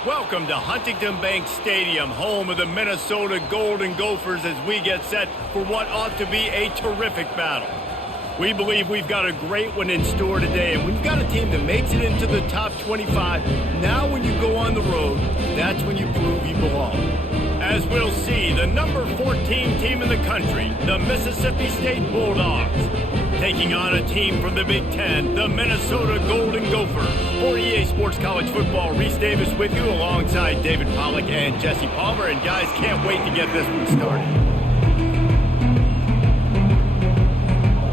Welcome to Huntington Bank Stadium, home of the Minnesota Golden Gophers, as we get set for what ought to be a terrific battle. We believe we've got a great one in store today, and we've got a team that makes it into the top 25. Now when you go on the road, that's when you prove you belong. As we'll see, the number 14 team in the country, the Mississippi State Bulldogs, taking on a team from the Big Ten, the Minnesota Golden Gophers. For EA Sports College Football, Reese Davis with you alongside David Pollack and Jesse Palmer. And guys, can't wait to get this one started.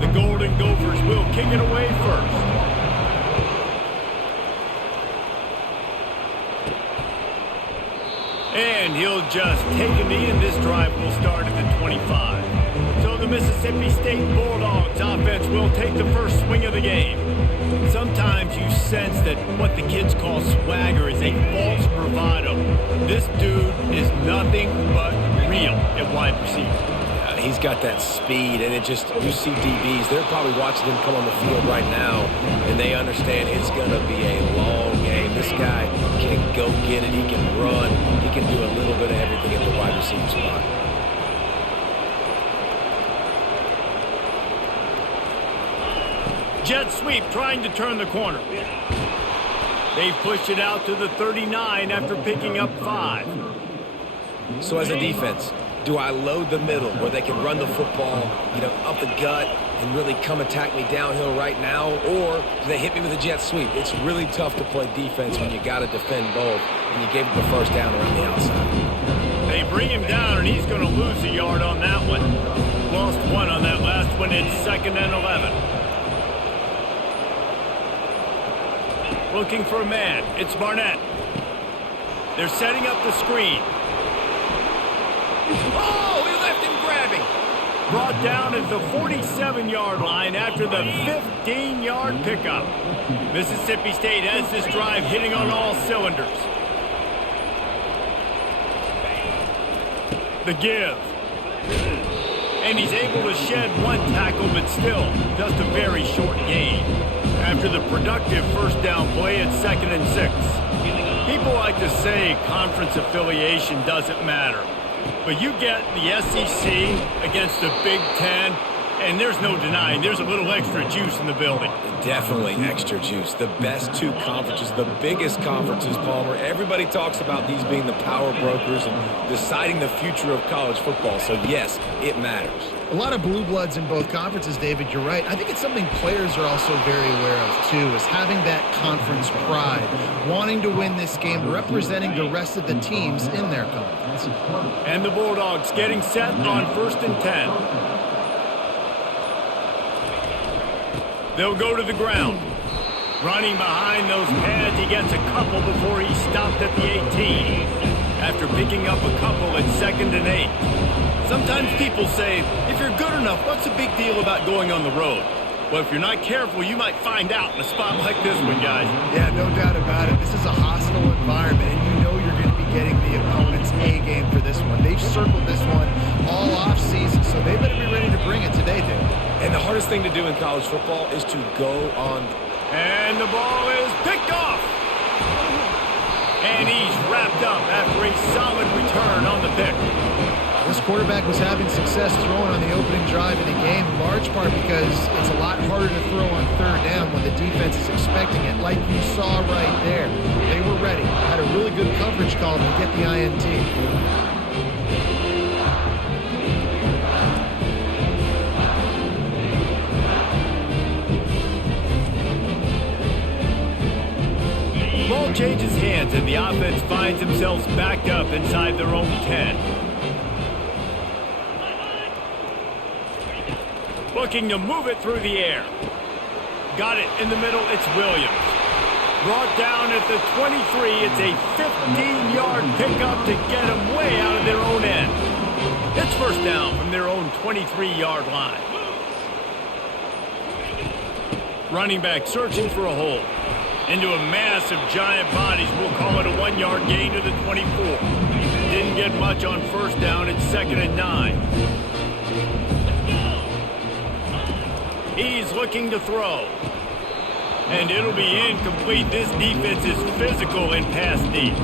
The Golden Gophers will kick it away first. And he'll just take a knee, and this drive will start at the 25. So the Mississippi State Bulldogs offense will take the first swing of the game. Sometimes you sense that what the kids call swagger is a false bravado. This dude is nothing but real at wide receiver. He's got that speed, and you see DBs, they're probably watching him come on the field right now, and they understand it's going to be a long game. This guy can go get it, he can run, he can do a little bit of everything at the wide receiver spot. Jet sweep trying to turn the corner. They pushed it out to the 39 after picking up 5. So as a defense, do I load the middle where they can run the football, up the gut and really come attack me downhill right now, or do they hit me with a jet sweep? It's really tough to play defense when you got to defend both, and you gave him the first down around the outside. They bring him down, and he's going to lose a yard on that one. Lost 1 on that last one. It's 2nd and 11. Looking for a man. It's Barnett. They're setting up the screen. Oh, he left him grabbing. Brought down at the 47-yard line after the 15-yard pickup. Mississippi State has this drive hitting on all cylinders. The give. And he's able to shed 1 tackle, but still just a very short gain. After the productive first down play, it's 2nd and 6. People like to say conference affiliation doesn't matter. But you get the SEC against the Big Ten, and there's no denying there's a little extra juice in the building. Definitely extra juice. The best 2 conferences, the biggest conferences, Palmer. Everybody talks about these being the power brokers and deciding the future of college football. So, yes, it matters. A lot of blue bloods in both conferences, David. You're right. I think it's something players are also very aware of, too, is having that conference pride, wanting to win this game, representing the rest of the teams in their conference. And the Bulldogs getting set on 1st and 10. They'll go to the ground. Running behind those pads, he gets a couple before he stopped at the 18. After picking up a couple at 2nd and 8. Sometimes people say, if you're good enough, what's the big deal about going on the road? Well, if you're not careful, you might find out in a spot like this one, guys. Yeah, no doubt about it. This is a hostile environment, and you know you're going to be getting the opponent's A game for this one. They've circled this one all off-season, so they better be ready to bring it today, David. And the hardest thing to do in college football is to go on. And the ball is picked off. And he's wrapped up after a solid return on the pick. This quarterback was having success throwing on the opening drive of the game, in large part because it's a lot harder to throw on 3rd down when the defense is expecting it, like you saw right there. They were ready. Had a really good coverage call to get the INT. Ball changes hands, and the offense finds themselves backed up inside their own 10. Looking to move it through the air. Got it in the middle. It's Williams. Brought down at the 23. It's a 15-yard pickup to get them way out of their own end. It's 1st down from their own 23-yard line. Running back searching for a hole. Into a mass of giant bodies. We'll call it a 1-yard gain to the 24. Didn't get much on 1st down. It's 2nd and 9. He's looking to throw. And it'll be incomplete. This defense is physical in pass deep.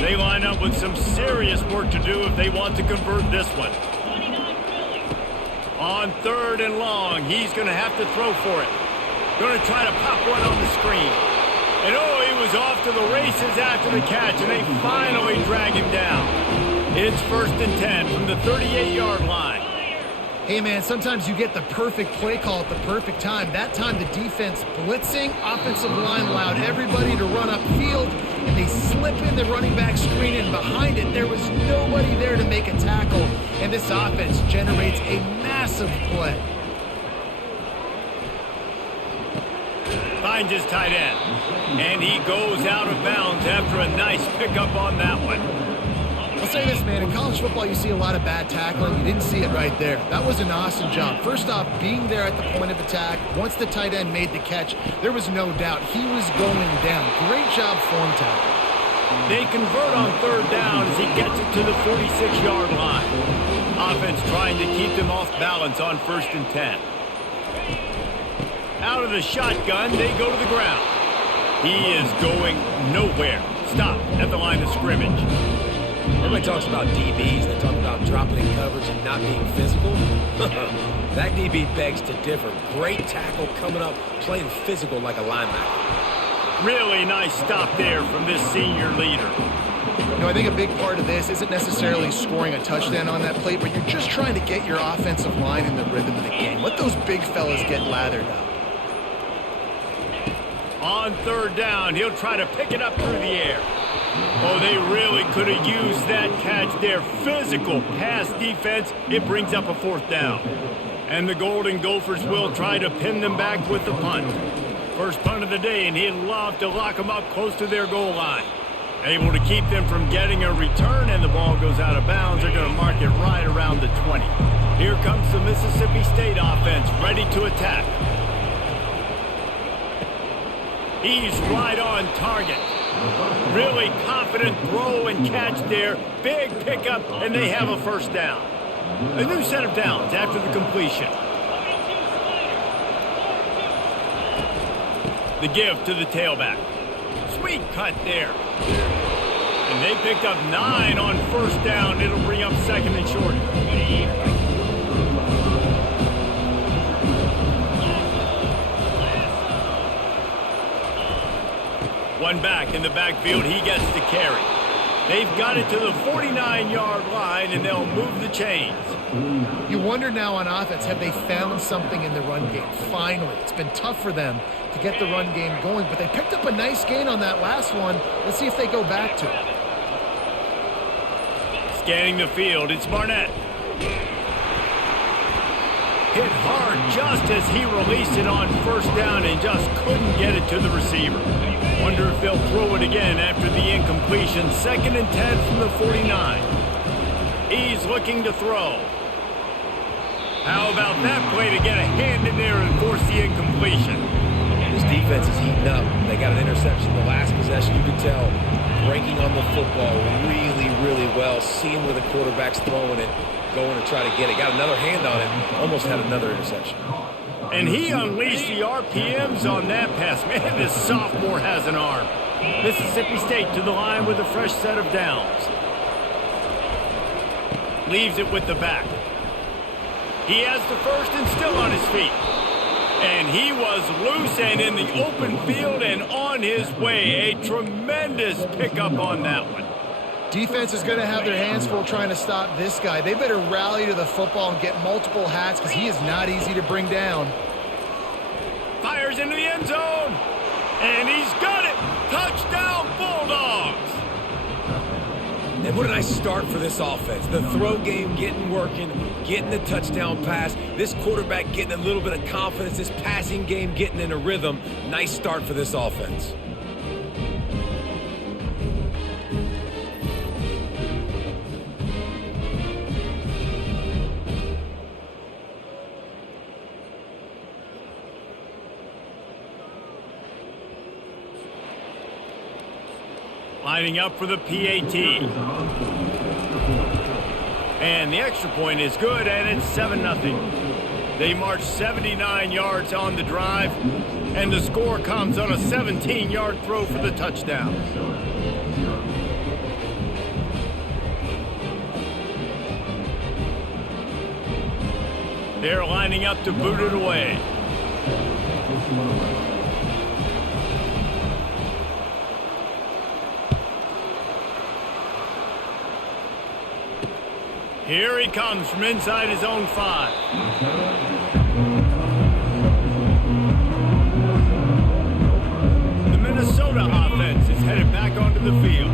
They line up with some serious work to do if they want to convert this one. On 3rd and long, he's going to have to throw for it. Going to try to pop one on the screen. And oh, he was off to the races after the catch, and they finally drag him down. It's 1st and 10 from the 38-yard line. Hey, man, sometimes you get the perfect play call at the perfect time. That time the defense blitzing, offensive line allowed everybody to run upfield, and they slip in the running back screen, and behind it there was nobody there to make a tackle, and this offense generates a massive play. Finds his tight end, and he goes out of bounds after a nice pickup on that one. I'll say this, man, in college football you see a lot of bad tackling. You didn't see it right there. That was an awesome job. First off, being there at the point of attack. Once the tight end made the catch, there was no doubt he was going down. Great job form tackle. They convert on 3rd down as he gets it to the 46-yard line. Offense trying to keep them off balance on 1st and 10. Out of the shotgun, they go to the ground. He is going nowhere. Stop at the line of scrimmage. Everybody talks about DBs. They talk about dropping in coverage and not being physical. That DB begs to differ. Great tackle coming up, playing physical like a linebacker. Really nice stop there from this senior leader. You know, I think a big part of this isn't necessarily scoring a touchdown on that play, but you're just trying to get your offensive line in the rhythm of the game. Let those big fellas get lathered up. On 3rd down, he'll try to pick it up through the air. Oh, they really could have used that catch there. Physical pass defense. It brings up a 4th down. And the Golden Gophers will try to pin them back with the punt. First punt of the day, and he'd love to lock them up close to their goal line. Able to keep them from getting a return, and the ball goes out of bounds. They're going to mark it right around the 20. Here comes the Mississippi State offense, ready to attack. He's right on target. Really confident throw and catch there. Big pickup, and they have a 1st down. A new set of downs after the completion. The give to the tailback. Sweet cut there. And they picked up 9 on 1st down. It'll bring up 2nd and short. One back in the backfield, he gets the carry. They've got it to the 49-yard line, and they'll move the chains. You wonder now on offense, have they found something in the run game? Finally, it's been tough for them to get the run game going, but they picked up a nice gain on that last one. Let's see if they go back to it. Scanning the field, it's Barnett. Hit hard just as he released it on 1st down and just couldn't get it to the receiver. Wonder if they'll throw it again after the incompletion. 2nd and 10 from the 49. He's looking to throw. How about that play to get a hand in there and force the incompletion? This defense is heating up. They got an interception the last possession. You could tell breaking on the football really, really well. Seeing where the quarterback's throwing it, going to try to get it. Got another hand on it. Almost had another interception. And he unleashed the RPMs on that pass. Man, this sophomore has an arm. Mississippi State to the line with a fresh set of downs. Leaves it with the back. He has the 1st and still on his feet. And he was loose and in the open field and on his way. A tremendous pickup on that one. Defense is going to have their hands full trying to stop this guy. They better rally to the football and get multiple hats because he is not easy to bring down. Fires into the end zone. And he's got it. Touchdown, Bulldogs. And what a nice start for this offense. The throw game getting working, getting the touchdown pass. This quarterback getting a little bit of confidence. This passing game getting in a rhythm. Nice start for this offense. Lining up for the PAT. And the extra point is good, and it's 7-0. They march 79 yards on the drive. And the score comes on a 17-yard throw for the touchdown. They're lining up to boot it away. Here he comes from inside his own 5. The Minnesota offense is headed back onto the field.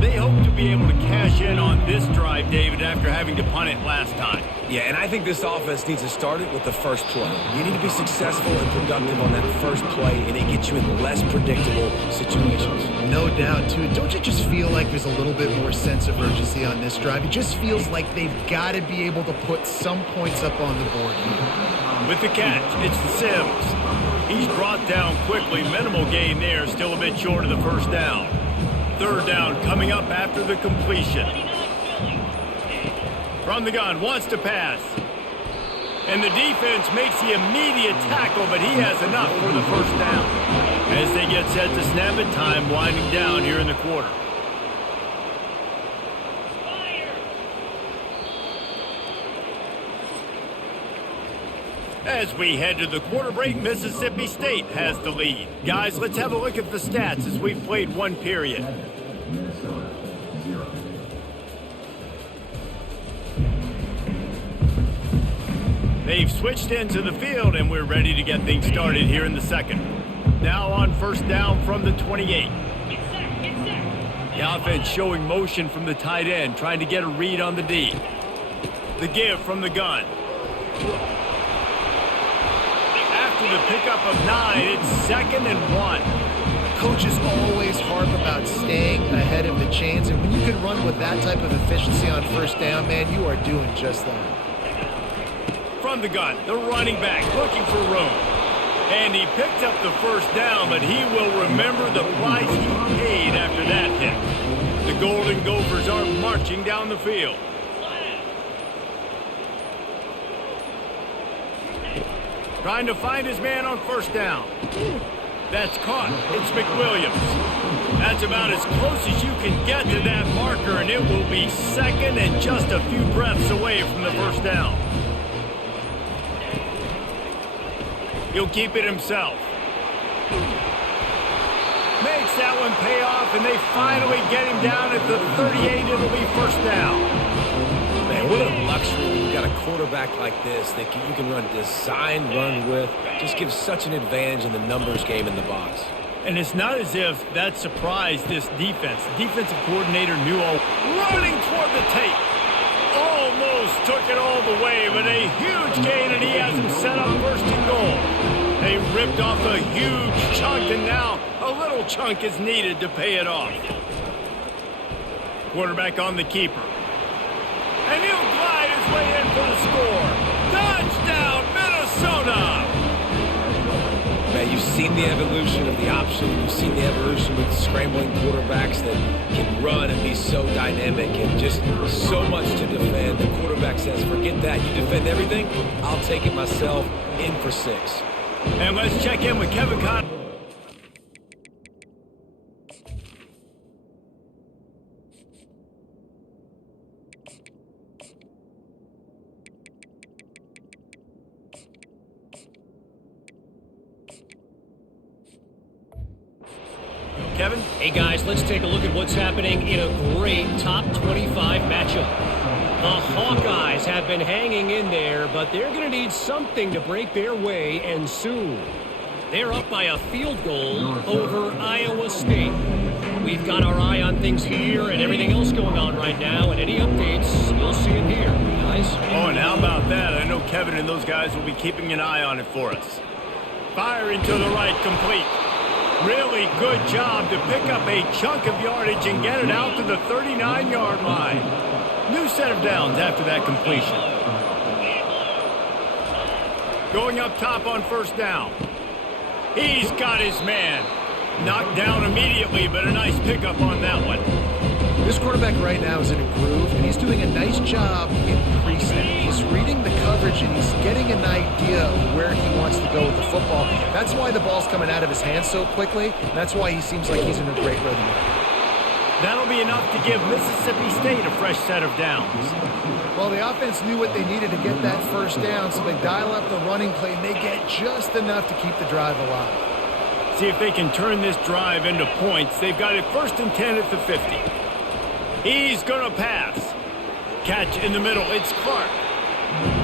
They hope to be able to cash in on this drive, David, after having to punt it last time. Yeah, and I think this offense needs to start it with the first play. You need to be successful and productive on that first play, and it gets you in less predictable situations. No doubt, too. Don't you just feel like there's a little bit more sense of urgency on this drive? It just feels like they've got to be able to put some points up on the board here. With the catch, it's Sims. He's brought down quickly. Minimal gain there, still a bit short of the first down. Third down coming up after the completion. From the gun, wants to pass. And the defense makes the immediate tackle, but he has enough for the first down. As they get set to snap it, time winding down here in the quarter. As we head to the quarter break, Mississippi State has the lead. Guys, let's have a look at the stats as we've played one period. They've switched into the field, and we're ready to get things started here in the second. Now on first down from the 28. The offense showing motion from the tight end, trying to get a read on the D. The give from the gun. After the pickup of 9, it's 2nd and 1. Coaches always harp about staying ahead of the chains, and when you can run with that type of efficiency on first down, man, you are doing just that. From the gun, the running back looking for room. And he picked up the first down, but he will remember the price he paid after that hit. The Golden Gophers are marching down the field. Trying to find his man on first down. That's caught. It's McWilliams. That's about as close as you can get to that marker, and it will be 2nd and just a few breaths away from the first down. He'll keep it himself. Makes that one pay off, and they finally get him down at the 38. It'll be first down. Man, what a luxury. You've got a quarterback like this that you can run design run with. Just gives such an advantage in the numbers game in the box. And it's not as if that surprised this defense. The defensive coordinator knew all. Running toward the tape. Almost took it all the way, but a huge gain, and he has him set up first and goal. They ripped off a huge chunk, and now a little chunk is needed to pay it off. Quarterback on the keeper. And he'll glide his way in for the score. Touchdown, Minnesota! Man, you've seen the evolution of the option. You've seen the evolution with scrambling quarterbacks that can run and be so dynamic and just so much to defend. The quarterback says, forget that. You defend everything, I'll take it myself. In for 6. And let's check in with Kevin Conn. Kevin? Hey guys, let's take a look at what's happening in a great top 25 matchup. The Hawkeyes have been hanging in there, but they're going to need something to break their way, and soon. They're up by a field goal over Iowa State. We've got our eye on things here and everything else going on right now, and any updates, you'll see it here, guys. Oh, and how about that? I know Kevin and those guys will be keeping an eye on it for us. Firing to the right, complete. Really good job to pick up a chunk of yardage and get it out to the 39-yard line. New set of downs after that completion. Going up top on first down. He's got his man. Knocked down immediately, but a nice pickup on that one. This quarterback right now is in a groove, and he's doing a nice job in pre-snap. He's reading the coverage, and he's getting an idea of where he wants to go with the football. That's why the ball's coming out of his hands so quickly. That's why he seems like he's in a great rhythm. That'll be enough to give Mississippi State a fresh set of downs. Well, the offense knew what they needed to get that first down, so they dial up the running play, and they get just enough to keep the drive alive. See if they can turn this drive into points. They've got it 1st and 10 at the 50. He's going to pass. Catch in the middle. It's Clark.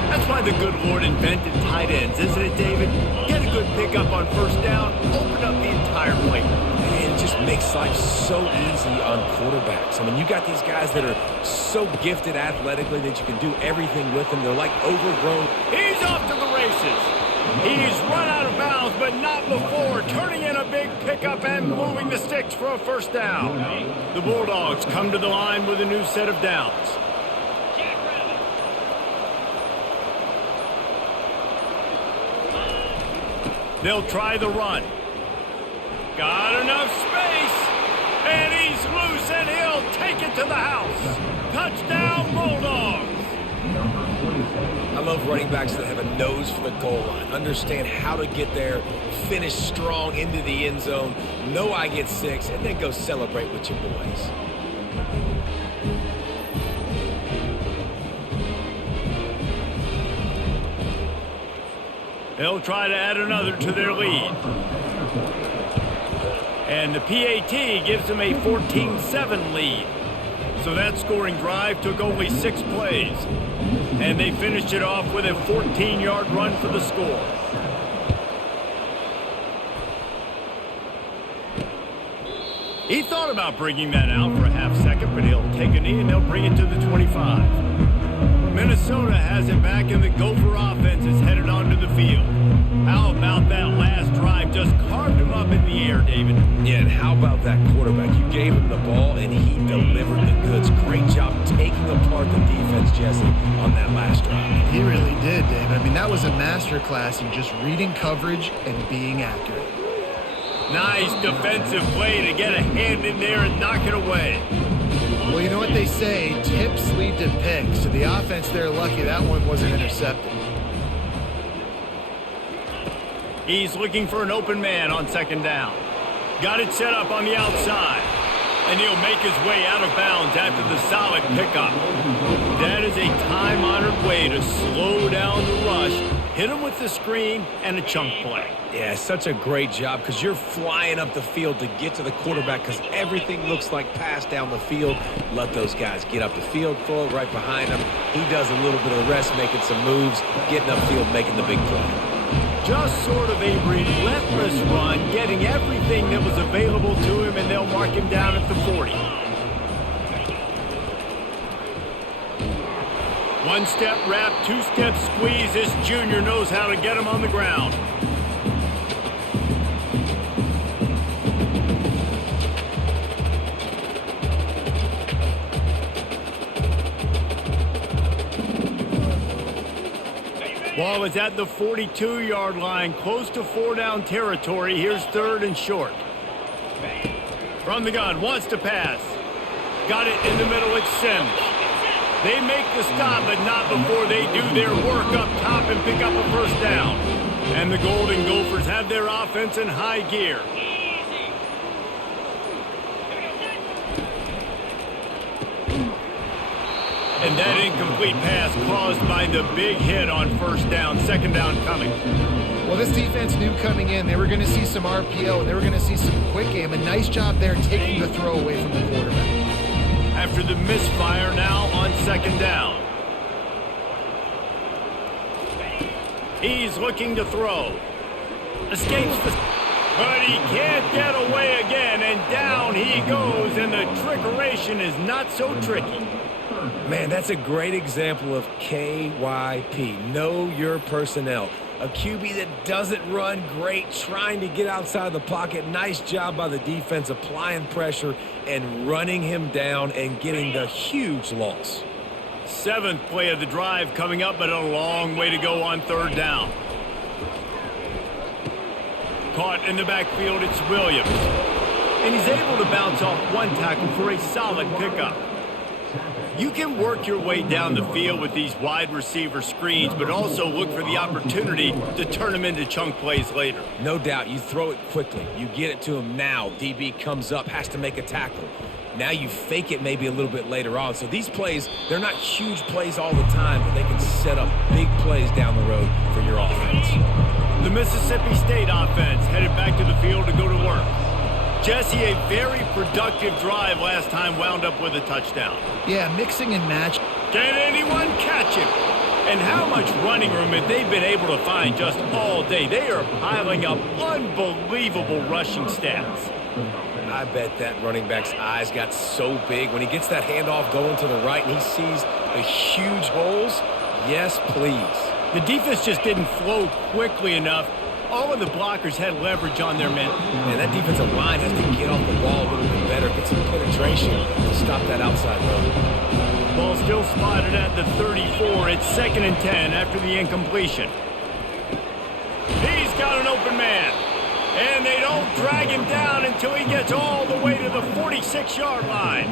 That's why the good Lord invented tight ends, isn't it, David? Get a good pickup on first down, open up the entire play. And it just makes life so easy on quarterbacks. I mean, you got these guys that are so gifted athletically that you can do everything with them. They're like overgrown. He's off to the races. He's run out of bounds, but not before turning in a big pickup and moving the sticks for a first down. The Bulldogs come to the line with a new set of downs. They'll try the run. Got enough space. And he's loose, and he'll take it to the house. Touchdown, Bulldogs. I love running backs that have a nose for the goal line, understand how to get there, finish strong into the end zone, know I get 6, and then go celebrate with your boys. They'll try to add another to their lead. And the PAT gives them a 14-7 lead. So that scoring drive took only 6 plays. And they finished it off with a 14-yard run for the score. He thought about bringing that out for a half second, but he'll take a knee and they'll bring it to the 25. Minnesota has it back, and the Gopher offense is headed onto the field. How about that last drive? Just carved him up in the air, David. Yeah, and how about that quarterback? You gave him the ball, and he delivered the goods. Great job taking apart the defense, Jesse, on that last drive. He really did, David. I mean, that was a masterclass in just reading coverage and being accurate. Nice defensive play to get a hand in there and knock it away. Well, you know what they say, tips lead to picks. So the offense, they're lucky that one wasn't intercepted. He's looking for an open man on second down. Got it set up on the outside. And he'll make his way out of bounds after the solid pickup. That is a time-honored way to slow down the rush, hit him with the screen, and a chunk play. Yeah, such a great job because you're flying up the field to get to the quarterback because everything looks like pass down the field. Let those guys get up the field, throw it right behind him. He does a little bit of the rest, making some moves, getting upfield, making the big play. Just sort of a relentless run, getting everything that was available to him, and they'll mark him down at the 40. One-step wrap, two-step squeeze. This junior knows how to get him on the ground. Ball is at the 42-yard line, close to 4-down territory. Here's 3rd and short. From the gun, wants to pass. Got it in the middle, it's Sims. They make the stop, but not before they do their work up top and pick up a first down. And the Golden Gophers have their offense in high gear. And that incomplete pass caused by the big hit on first down, second down coming. Well, this defense knew coming in they were going to see some RPO, and they were going to see some quick game. A nice job there taking the throw away from the quarterback. After the misfire, now on second down. He's looking to throw. Escapes the... But he can't get away again, and down he goes, and the trickeration is not so tricky. Man, that's a great example of KYP. Know your personnel. A QB that doesn't run great, trying to get outside the pocket. Nice job by the defense applying pressure and running him down and getting the huge loss. 7th play of the drive coming up, but a long way to go on third down. Caught in the backfield, it's Williams. and he's able to bounce off one tackle for a solid pickup. You can work your way down the field with these wide receiver screens, but also look for the opportunity to turn them into chunk plays later. No doubt, you throw it quickly. You get it to him now. DB comes up, has to make a tackle. Now you fake it maybe a little bit later on. So these plays, they're not huge plays all the time, but they can set up big plays down the road for your offense. The Mississippi State offense headed back to the field to go to work. Jesse, a very productive drive last time wound up with a touchdown. Yeah, mixing and match. Can anyone catch him? And how much running room have they been able to find just all day? They are piling up unbelievable rushing stats. I bet that running back's eyes got so big when he gets that handoff going to the right and he sees the huge holes. Yes, please. The defense just didn't flow quickly enough. All of the blockers had leverage on their men. And that defensive line has to get off the ball a little bit better, get some penetration to stop that outside run. Ball still spotted at the 34. It's 2nd and 10 after the incompletion. He's got an open man. And they don't drag him down until he gets all the way to the 46-yard line.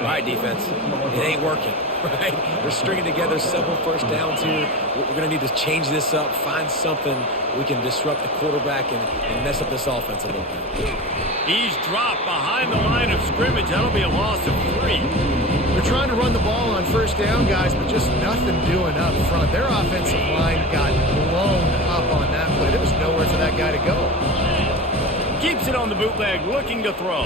Right, defense. It ain't working, right? We're stringing together several first downs here. We're going to need to change this up, find something we can disrupt the quarterback and mess up this offense a little bit. He's dropped behind the line of scrimmage. That'll be a loss of 3. They're trying to run the ball on first down, guys, but just nothing doing up front. Their offensive line got blown up on that play. There was nowhere for that guy to go. Keeps it on the bootleg, looking to throw.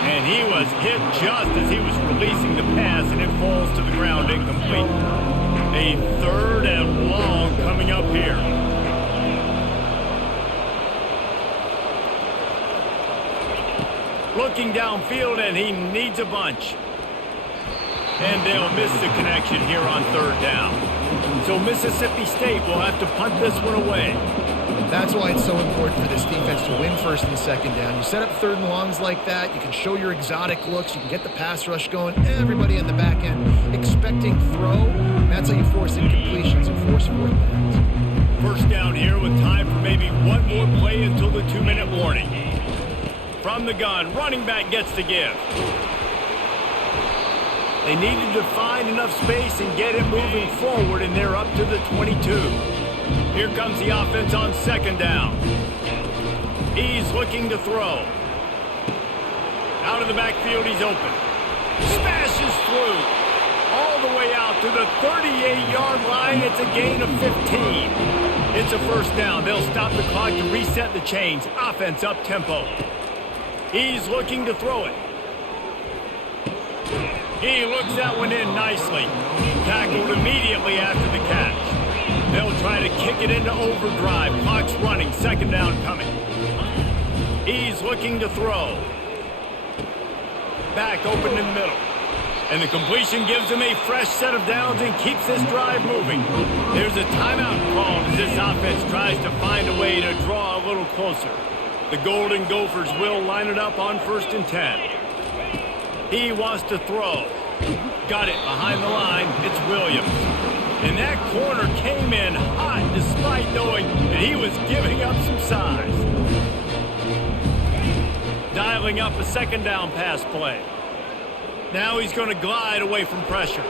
And he was hit just as he was releasing the pass, and it falls to the ground incomplete. A 3rd and long coming up here. Looking downfield, and he needs a bunch. And they'll miss the connection here on 3rd down. So Mississippi State will have to punt this one away. That's why it's so important for this defense to win 1st and 2nd down. You set up 3rd and longs like that, you can show your exotic looks, you can get the pass rush going, everybody in the back end expecting throw. That's how you force incompletions and force 4th downs. First down here with time for maybe one more play until the 2-minute warning. From the gun, running back gets the give. They needed to find enough space and get it moving forward, and they're up to the 22. Here comes the offense on 2nd down. He's looking to throw. Out of the backfield, he's open. Smashes through. All the way out to the 38-yard line. It's a gain of 15. It's a 1st down. They'll stop the clock to reset the chains. Offense up tempo. He's looking to throw it. He looks that one in nicely. Tackled immediately after the catch. They'll try to kick it into overdrive. Clock's running. 2nd down coming. He's looking to throw. Back open in the middle. And the completion gives him a fresh set of downs and keeps this drive moving. There's a timeout called as this offense tries to find a way to draw a little closer. The Golden Gophers will line it up on 1st and 10. He wants to throw. Got it behind the line. It's Williams. And that corner came in hot despite knowing that he was giving up some size. Dialing up a 2nd down pass play. Now he's going to glide away from pressure.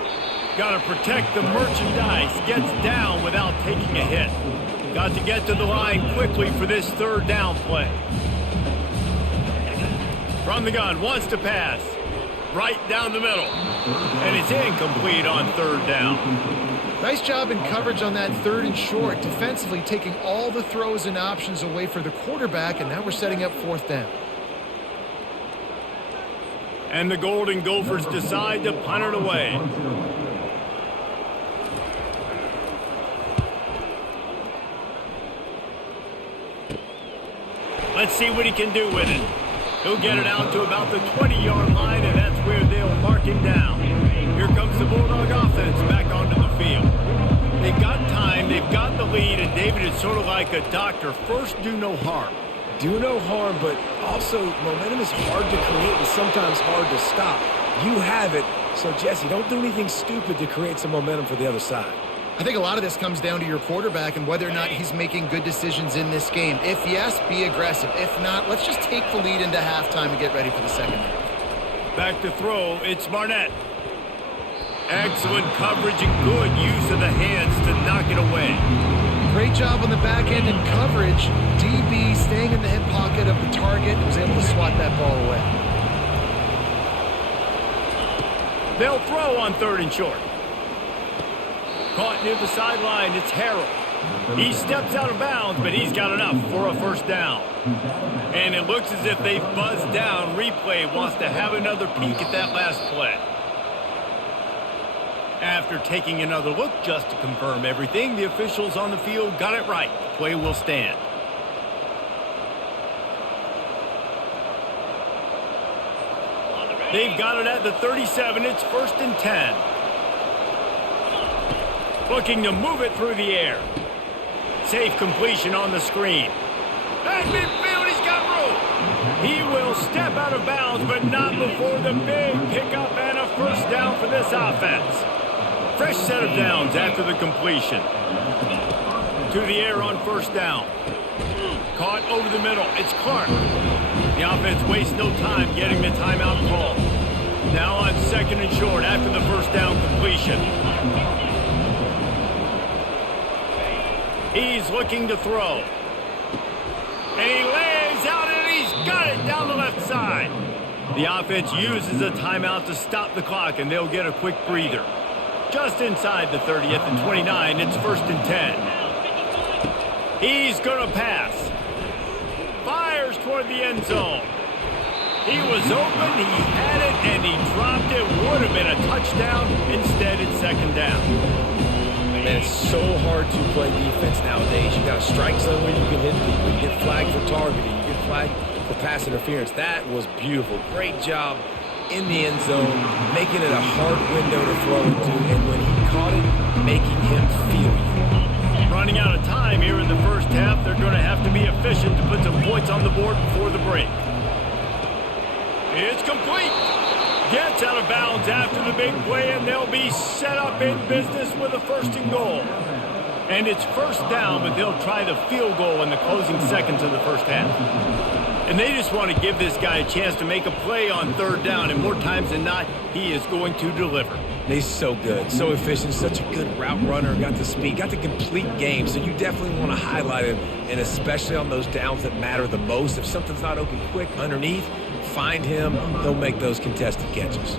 Got to protect the merchandise. Gets down without taking a hit. Got to get to the line quickly for this 3rd down play. From the gun, wants to pass. Right down the middle. And it's incomplete on 3rd down. Nice job in coverage on that 3rd and short. Defensively taking all the throws and options away for the quarterback, and now we're setting up 4th down. And the Golden Gophers decide to punt it away. Let's see what he can do with it. He'll get it out to about the 20-yard line, and that's where they'll mark him down. Here comes the Bulldog offense back onto the field. They've got time, they've got the lead, and David is sort of like a doctor. First, do no harm. Do no harm, but also momentum is hard to create and sometimes hard to stop. You have it, so Jesse, don't do anything stupid to create some momentum for the other side. I think a lot of this comes down to your quarterback and whether or not he's making good decisions in this game. If yes, be aggressive. If not, let's just take the lead into halftime and get ready for the second half. Back to throw, it's Barnett. Excellent coverage and good use of the hands to knock it away. Great job on the back end and coverage. DB staying in the hip pocket of the target and was able to swat that ball away. They'll throw on 3rd and short. Caught near the sideline, it's Harrell. He steps out of bounds, but he's got enough for a first down. And it looks as if they've buzzed down. Replay wants to have another peek at that last play. After taking another look just to confirm everything, the officials on the field got it right. The play will stand. They've got it at the 37. It's 1st and 10. Looking to move it through the air. Safe completion on the screen. At midfield, he's got room. He will step out of bounds, but not before the big pickup and a first down for this offense. Fresh set of downs after the completion. To the air on 1st down. Caught over the middle. It's Clark. The offense wastes no time getting the timeout call. Now on 2nd and short after the first down completion. He's looking to throw. And he lays out and he's got it down the left side. The offense uses a timeout to stop the clock and they'll get a quick breather. Just inside the 30 at the 29, it's 1st and 10. He's going to pass. Fires toward the end zone. He was open, he had it, and he dropped it. Would have been a touchdown. Instead, it's 2nd down. Man, it's so hard to play defense nowadays. You got a strike zone where you can hit people. You get flagged for targeting. You get flagged for pass interference. That was beautiful. Great job in the end zone, making it a hard window to throw into. And when he caught it, making him feel you. Running out of time here in the first half. They're going to have to be efficient to put some points on the board before the break. It's complete. Gets out of bounds after the big play, and they'll be set up in business with a 1st and goal. And it's 1st down, but they'll try the field goal in the closing seconds of the first half. And they just want to give this guy a chance to make a play on 3rd down, and more times than not, he is going to deliver. He's so good, so efficient, such a good route runner, got the speed, got the complete game, so you definitely want to highlight him, and especially on those downs that matter the most. If something's not open quick underneath, find him, he'll make those contested catches.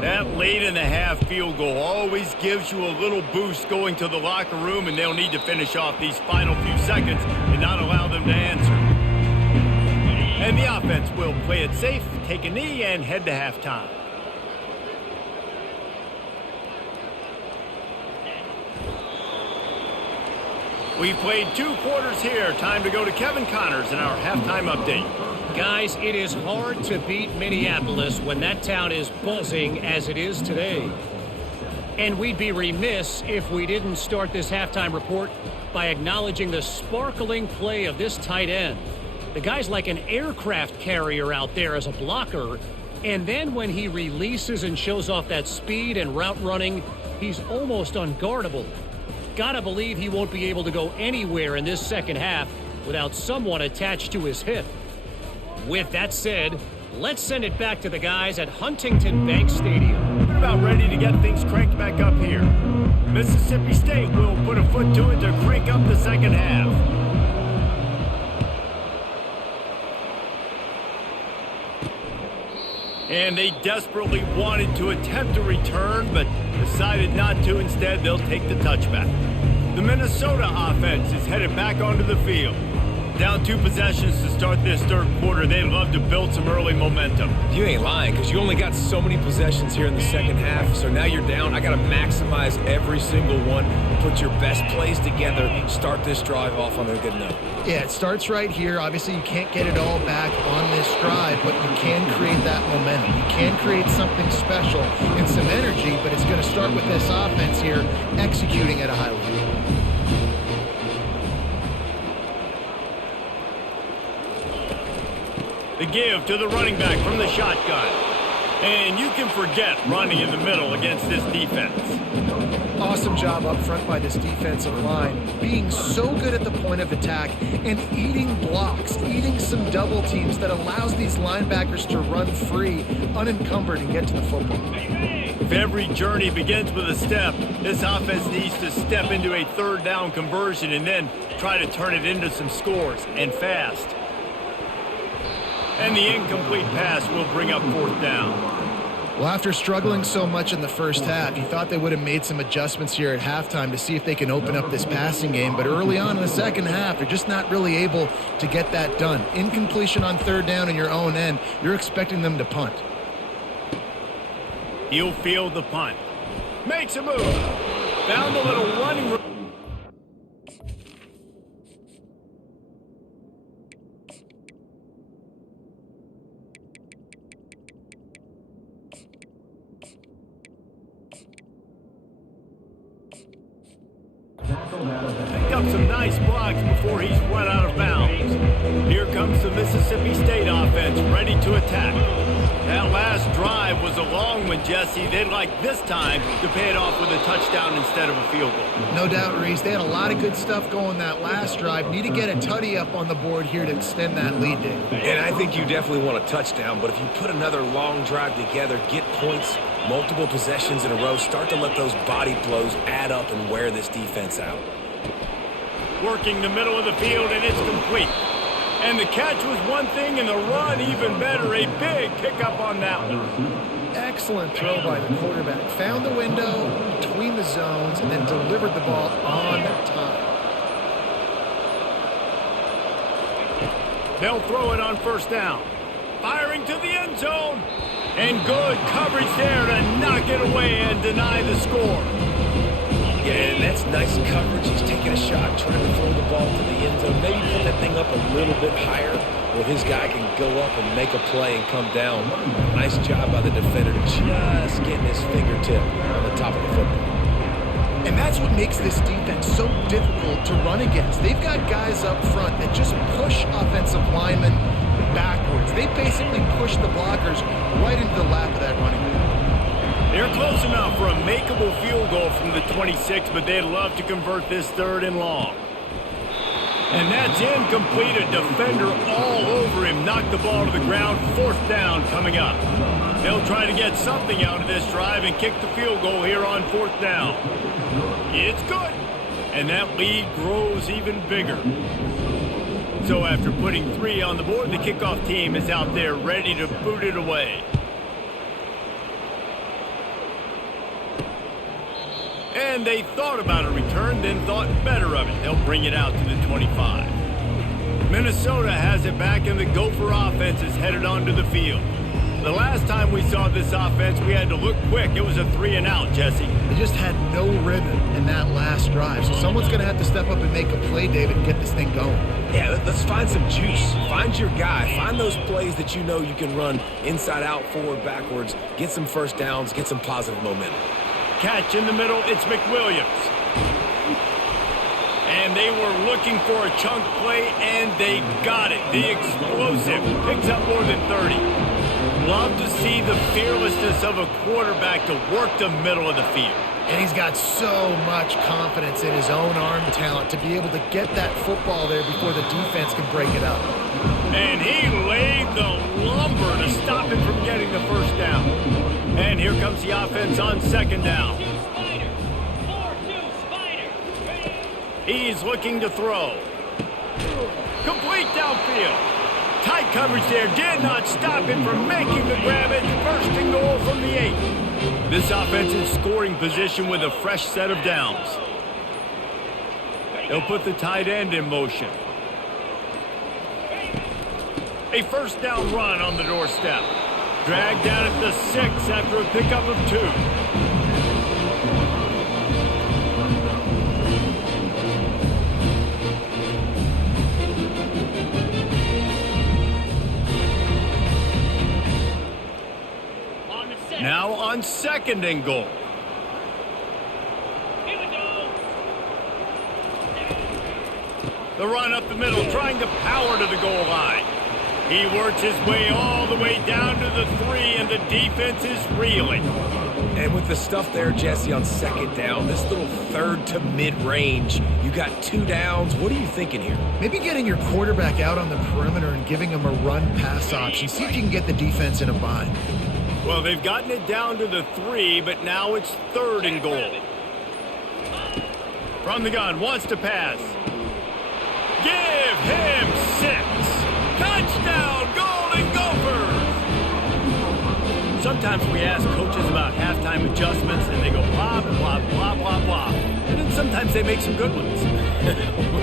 That late in the half field goal always gives you a little boost going to the locker room, and they'll need to finish off these final few seconds and not allow them to answer. And the offense will play it safe, take a knee, and head to halftime. We played 2 quarters here. Time to go to Kevin Connors in our halftime update. Guys, it is hard to beat Minneapolis when that town is buzzing as it is today. And we'd be remiss if we didn't start this halftime report by acknowledging the sparkling play of this tight end. The guy's like an aircraft carrier out there as a blocker, and then when he releases and shows off that speed and route running, he's almost unguardable. Gotta believe he won't be able to go anywhere in this second half without someone attached to his hip. With that said, let's send it back to the guys at Huntington Bank Stadium. We're about ready to get things cranked back up here. Mississippi State will put a foot to it to crank up the second half. And they desperately wanted to attempt a return, but decided not to. Instead, they'll take the touchback. The Minnesota offense is headed back onto the field. Down 2 possessions to start this 3rd quarter. They'd love to build some early momentum. You ain't lying, because you only got so many possessions here in the second half, so now you're down. I got to maximize every single one, put your best plays together, start this drive off on a good note. Yeah, it starts right here. Obviously, you can't get it all back on this drive, but you can create that momentum. You can create something special and some energy, but it's going to start with this offense here executing at a high level. The give to the running back from the shotgun. And you can forget running in the middle against this defense. Awesome job up front by this defensive line, being so good at the point of attack and eating blocks, eating some double teams that allows these linebackers to run free, unencumbered, and get to the football. If every journey begins with a step, this offense needs to step into a third down conversion and then try to turn it into some scores, and fast. And the incomplete pass will bring up fourth down. Well, after struggling so much in the first half, you thought they would have made some adjustments here at halftime to see if they can open up this passing game. But early on in the second half, they're just not really able to get that done. Incompletion on third down in your own end, you're expecting them to punt. He'll field the punt. Makes a move. Found a little running room. Picked up some nice blocks before he's run out of bounds. Here comes the Mississippi State offense, ready to attack. That last drive was a long one, Jesse. They'd like this time to pay it off with a touchdown instead of a field goal. No doubt, Reese. They had a lot of good stuff going that last drive. Need to get a tutty up on the board here to extend that lead, Dave. And I think you definitely want a touchdown, but if you put another long drive together, get points, multiple possessions in a row, start to let those body blows add up and wear this defense out. Working the middle of the field, and it's complete. And the catch was one thing, and the run even better. A big pickup on that one. Excellent throw by the quarterback. Found the window between the zones and then delivered the ball on time. They'll throw it on first down. Firing to the end zone. And good coverage there to knock it away and deny the score. Yeah, and that's nice coverage. He's taking a shot, trying to throw the ball to the end zone. Maybe put that thing up a little bit higher where his guy can go up and make a play and come down. Nice job by the defender just getting his fingertip on the top of the football. And that's what makes this defense so difficult to run against. They've got guys up front that just push offensive linemen backwards. They basically push the blockers right into the lap of that running back. They're close enough for a makeable field goal from the 26, but they'd love to convert this third and long. And that's incomplete. A defender all over him. Knocked the ball to the ground. Fourth down coming up. They'll try to get something out of this drive and kick the field goal here on fourth down. It's good. And that lead grows even bigger. So after putting 3 on the board, the kickoff team is out there ready to boot it away. And they thought about a return, then thought better of it. They'll bring it out to the 25. Minnesota has it back, and the Gopher offense is headed onto the field. The last time we saw this offense, we had to look quick. It was a 3-and-out, Jesse. They just had no rhythm in that last drive. So someone's going to have to step up and make a play, David, and get this thing going. Yeah, let's find some juice. Find your guy. Find those plays that you know you can run inside out, forward, backwards. Get some first downs. Get some positive momentum. Catch in the middle, it's McWilliams. And they were looking for a chunk play, and they got it. The explosive picks up more than 30. Love to see the fearlessness of a quarterback to work the middle of the field. And he's got so much confidence in his own arm talent to be able to get that football there before the defense can break it up. And he laid the lumber to stop him from getting the first down. And here comes the offense on second down. He's looking to throw. Complete downfield. Tight coverage there did not stop him from making the grab. It's first and goal from the 8. This offense in scoring position with a fresh set of downs. They'll put the tight end in motion. A first down run on the doorstep. Dragged down at the 6 after a pickup of 2. Now on second and goal. The run up the middle, trying to power to the goal line. He works his way all the way down to the 3, and the defense is reeling. And with the stuff there, Jesse, on second down, this little third to mid-range, you got 2 downs. What are you thinking here? Maybe getting your quarterback out on the perimeter and giving him a run-pass option. See if you can get the defense in a bind. Well, they've gotten it down to the 3, but now it's 3rd and goal. From the gun, wants to pass. Give him 6. Touchdown, Golden Gophers! Sometimes we ask coaches about halftime adjustments, and they go blah, blah, blah, blah, blah. And then sometimes they make some good ones.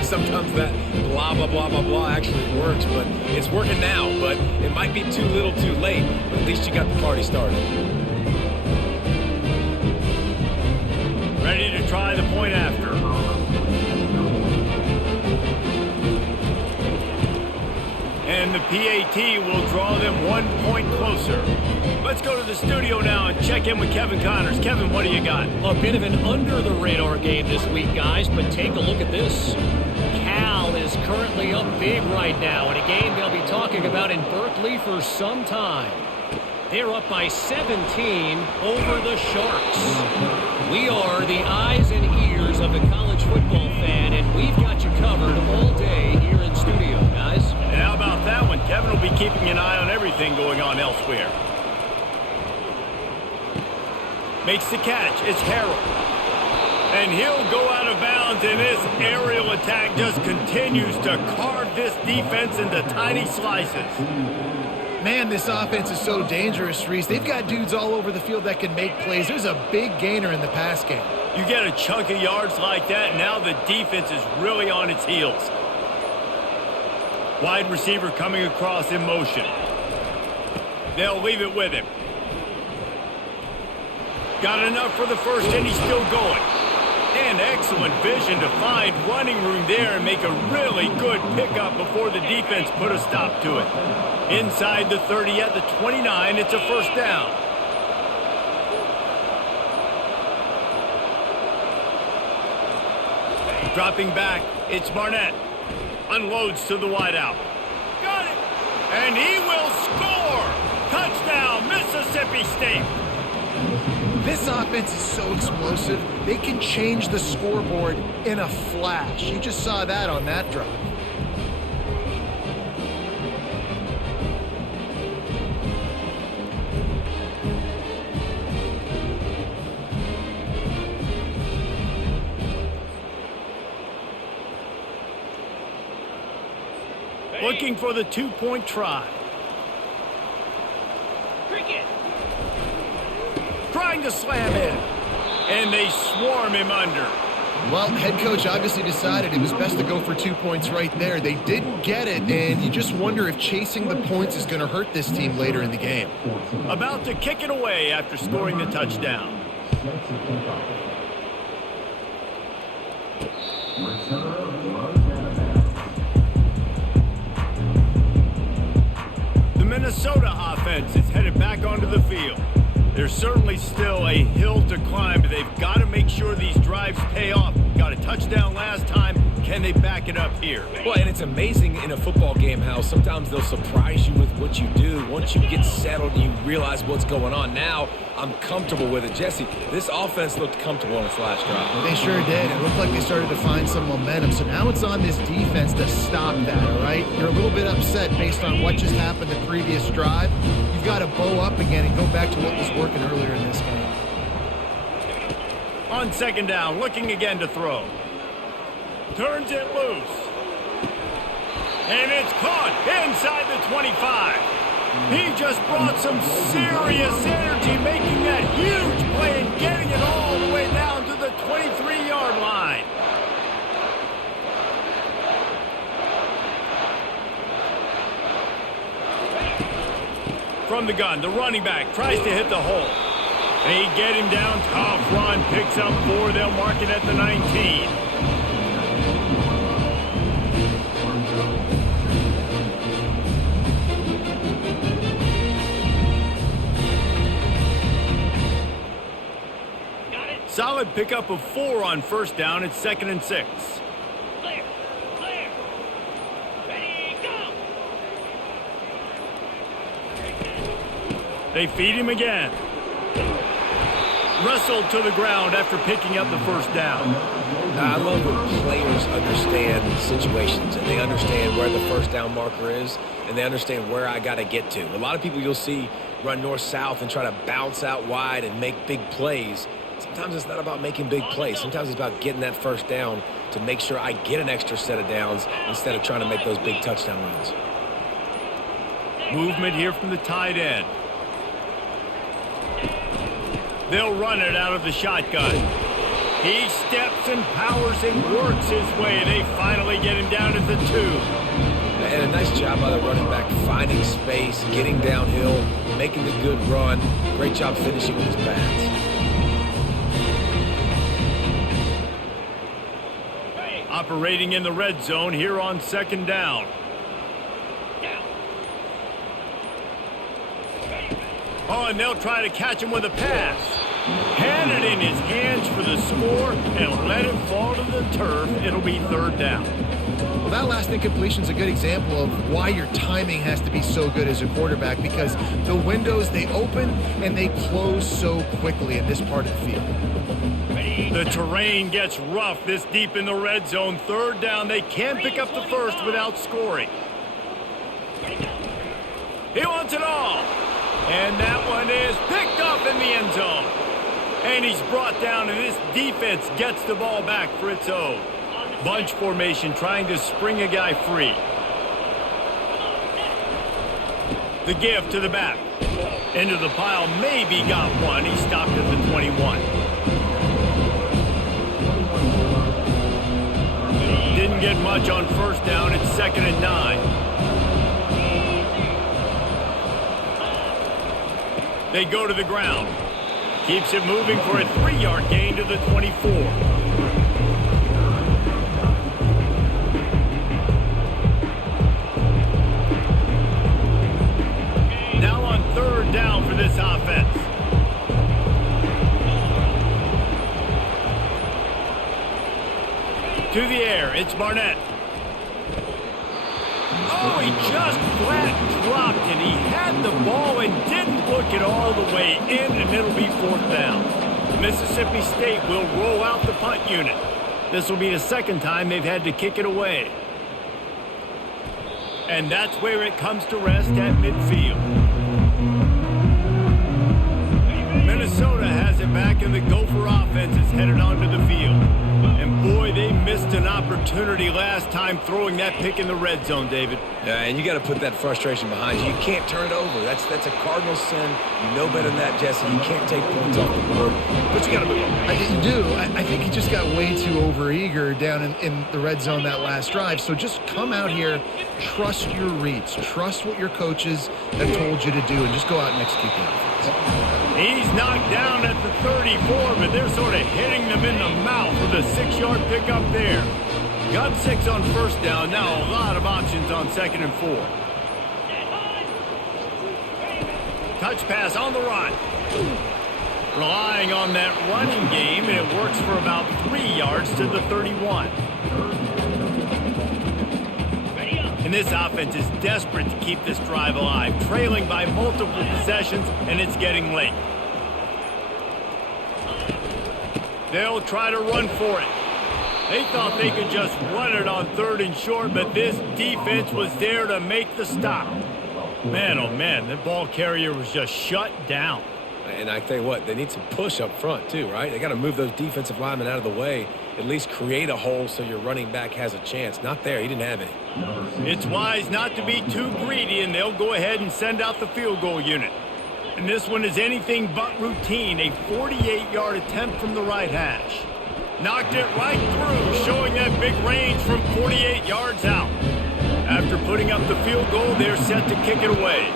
Sometimes that blah, blah, blah, blah, blah actually works, but it's working now. But it might be too little too late, but at least you got the party started. Ready to try the point after. And the PAT will draw them 1 point closer. Let's go to the studio now and check in with Kevin Connors. Kevin, what do you got? A bit of an under-the-radar game this week, guys, but take a look at this. Cal is currently up big right now in a game they'll be talking about in Berkeley for some time. They're up by 17 over the Sharks. We are the eyes and ears of the college football fan, and we've got you covered all day here in studio, guys. And how about that one? Kevin will be keeping an eye on everything going on elsewhere. Makes the catch. It's Harrell. And he'll go out of bounds, and this aerial attack just continues to carve this defense into tiny slices. Man, this offense is so dangerous, Reese. They've got dudes all over the field that can make plays. There's a big gainer in the pass game. You get a chunk of yards like that, now the defense is really on its heels. Wide receiver coming across in motion. They'll leave it with him. Got enough for the first, and he's still going. And excellent vision to find running room there and make a really good pickup before the defense put a stop to it. Inside the 30 at the 29, it's a first down. Dropping back, it's Barnett. Unloads to the wideout. Got it! And he will score! Touchdown, Mississippi State! This offense is so explosive, they can change the scoreboard in a flash. You just saw that on that drive. Looking for the 2-point try. Cricket. Trying to slam in. And they swarm him under. Well, head coach obviously decided it was best to go for 2 points right there. They didn't get it, and you just wonder if chasing the points is going to hurt this team later in the game. About to kick it away after scoring the touchdown. The Minnesota offense is headed back onto the field. There's certainly still a hill to climb, but they've got to make sure these drives pay off. Got a touchdown last time. Can they back it up here? Well, and it's amazing in a football game how sometimes they'll surprise you with what you do. Once you get settled and you realize what's going on, now I'm comfortable with it. Jesse, this offense looked comfortable in its last drive. They sure did. It looked like they started to find some momentum. So now it's on this defense to stop that, all right? You're a little bit upset based on what just happened the previous drive. You've got to bow up again and go back to what was working earlier in this game. On second down, looking again to throw. Turns it loose. And it's caught inside the 25. He just brought some serious energy, making that huge play and getting it all the way down to the 23-yard line. From the gun, the running back tries to hit the hole. They get him down, tough run, picks up 4, they'll mark it at the 19. Solid pickup of 4 on first down. It's 2nd and 6. Clear. Clear. Ready, go. They feed him again. Wrestled to the ground after picking up the first down. Now, I love when players understand situations and they understand where the first down marker is and they understand where I got to get to. A lot of people you'll see run north-south and try to bounce out wide and make big plays. Sometimes it's not about making big plays. Sometimes it's about getting that first down to make sure I get an extra set of downs instead of trying to make those big touchdown runs. Movement here from the tight end. They'll run it out of the shotgun. He steps and powers and works his way. They finally get him down at the 2. And a nice job by the running back finding space, getting downhill, making the good run. Great job finishing with his pads. Operating in the red zone here on second down. Oh, and they'll try to catch him with a pass. Hand it in his hands for the score and let it fall to the turf. It'll be third down. Well, that last incompletion is a good example of why your timing has to be so good as a quarterback, because the windows, they open and they close so quickly in this part of the field. The terrain gets rough this deep in the red zone. Third down. They can't pick up the first without scoring. He wants it all. And that one is picked off in the end zone. And he's brought down, and this defense gets the ball back for its own. Bunch formation trying to spring a guy free. The give to the back. Into the pile, maybe got one. He stopped at the 21. Didn't get much on first down. It's 2nd and 9. They go to the ground. Keeps it moving for a 3-yard gain to the 24. Now on third down for this offense. To the air, it's Barnett. Oh, he just flat dropped it. He had the ball and didn't book it all the way in, and it'll be fourth down. Mississippi State will roll out the punt unit. This will be the second time they've had to kick it away. And that's where it comes to rest at midfield. Minnesota has it back, and the Gopher offense is headed onto the field. And boy, they missed an opportunity last time throwing that pick in the red zone, David. Yeah, and you got to put that frustration behind you. You can't turn it over. That's a cardinal sin. You know better than that, Jesse. You can't take points off the board, but you got to move on. You do. I think he just got way too overeager down in the red zone that last drive. So just come out here, trust your reads, trust what your coaches have told you to do, and just go out and execute the offense. He's knocked down at the 34, but they're sort of hitting them in the mouth with a 6-yard pickup there. Got 6 on first down. Now a lot of options on 2nd and 4. Touch pass on the run. Relying on that running game, and it works for about 3 yards to the 31. And this offense is desperate to keep this drive alive, trailing by multiple possessions, and it's getting late. They'll try to run for it. They thought they could just run it on 3rd and short, but this defense was there to make the stop. Man, oh man, the ball carrier was just shut down. And I tell you what, they need some push up front too, right? They got to move those defensive linemen out of the way, at least create a hole so your running back has a chance. Not there. He didn't have any. It's wise not to be too greedy, and they'll go ahead and send out the field goal unit. And this one is anything but routine, a 48-yard attempt from the right hash. Knocked it right through, showing that big range from 48 yards out. After putting up the field goal, they're set to kick it away.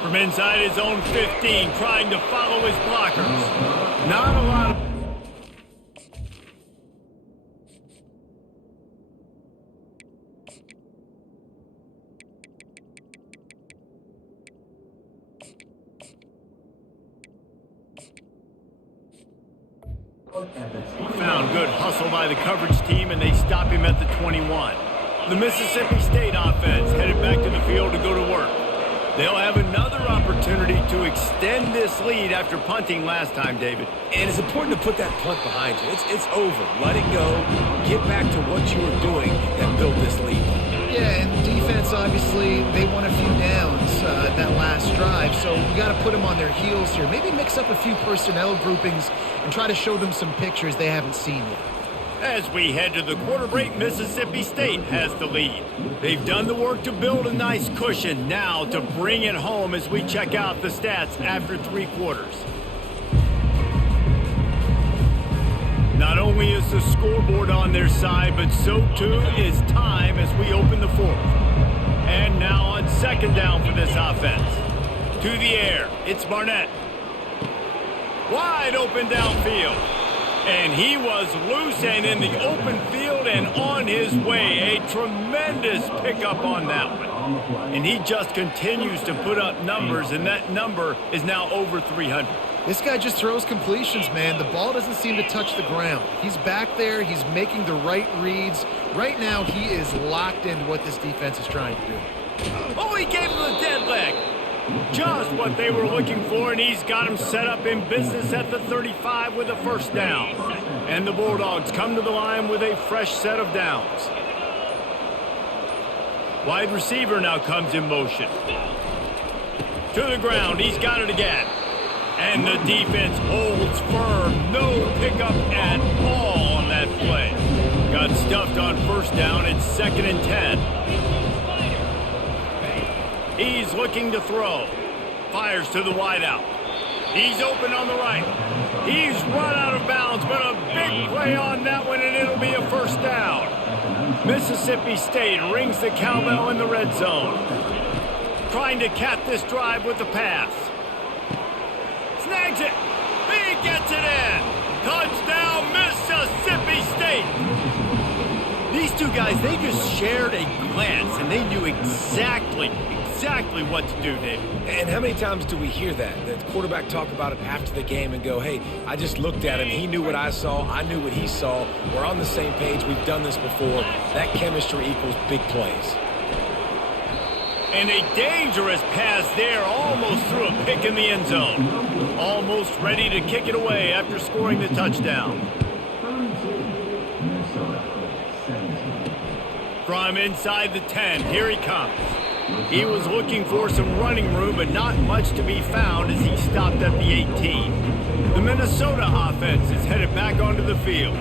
From inside his own 15, trying to follow his blockers. Not a lot of... Found good hustle by the coverage team, and they stop him at the 21. The Mississippi State offense headed back to the field to go to work. They'll have another opportunity to extend this lead after punting last time, David. And it's important to put that punt behind you. It's over. Let it go. Get back to what you were doing that built this lead. Yeah, and defense, obviously, they won a few downs that last drive, so you got to put them on their heels here. Maybe mix up a few personnel groupings and try to show them some pictures they haven't seen yet. As we head to the quarter break, Mississippi State has the lead. They've done the work to build a nice cushion. Now to bring it home as we check out the stats after 3 quarters. Not only is the scoreboard on their side, but so too is time as we open the 4th. And now on 2nd down for this offense. To the air, it's Barnett. Wide open downfield. And he was loose and in the open field and on his way. A tremendous pickup on that one. And he just continues to put up numbers, and that number is now over 300. This guy just throws completions, man. The ball doesn't seem to touch the ground. He's back there. He's making the right reads. Right now, he is locked into what this defense is trying to do. Oh, he gave him the dead leg. Just what they were looking for, and he's got him set up in business at the 35 with a 1st down. And the Bulldogs come to the line with a fresh set of downs. Wide receiver now comes in motion. To the ground, he's got it again. And the defense holds firm. No pickup at all on that play. Got stuffed on 1st down. It's 2nd and 10. He's looking to throw. Fires to the wideout. He's open on the right. He's run out of bounds, but a big play on that one, and it'll be a 1st down. Mississippi State rings the cowbell in the red zone. Trying to cap this drive with the pass. Snags it. He gets it in. Touchdown, Mississippi State. These two guys, they just shared a glance, and they knew exactly what to do, David. And how many times do we hear that? The quarterback talk about it after the game and go, hey, I just looked at him. He knew what I saw. I knew what he saw. We're on the same page. We've done this before. That chemistry equals big plays. And a dangerous pass there, almost threw a pick in the end zone. Almost ready to kick it away after scoring the touchdown. From inside the 10, here he comes. He was looking for some running room, but not much to be found as he stopped at the 18. The Minnesota offense is headed back onto the field.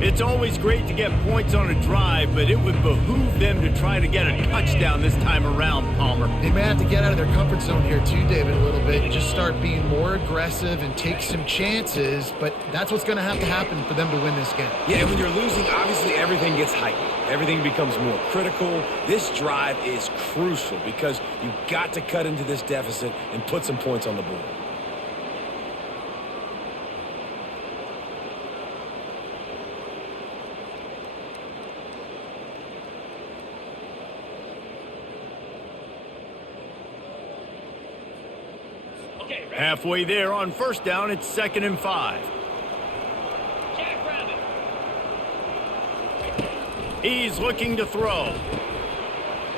It's always great to get points on a drive, but it would behoove them to try to get a touchdown this time around, Palmer. They may have to get out of their comfort zone here too, David, a little bit, and just start being more aggressive and take some chances, but that's what's going to happen for them to win this game. Yeah, and when you're losing, obviously everything gets heightened. Everything becomes more critical. This drive is crucial because you've got to cut into this deficit and put some points on the board. Halfway there on 1st down, it's 2nd and 5. He's looking to throw.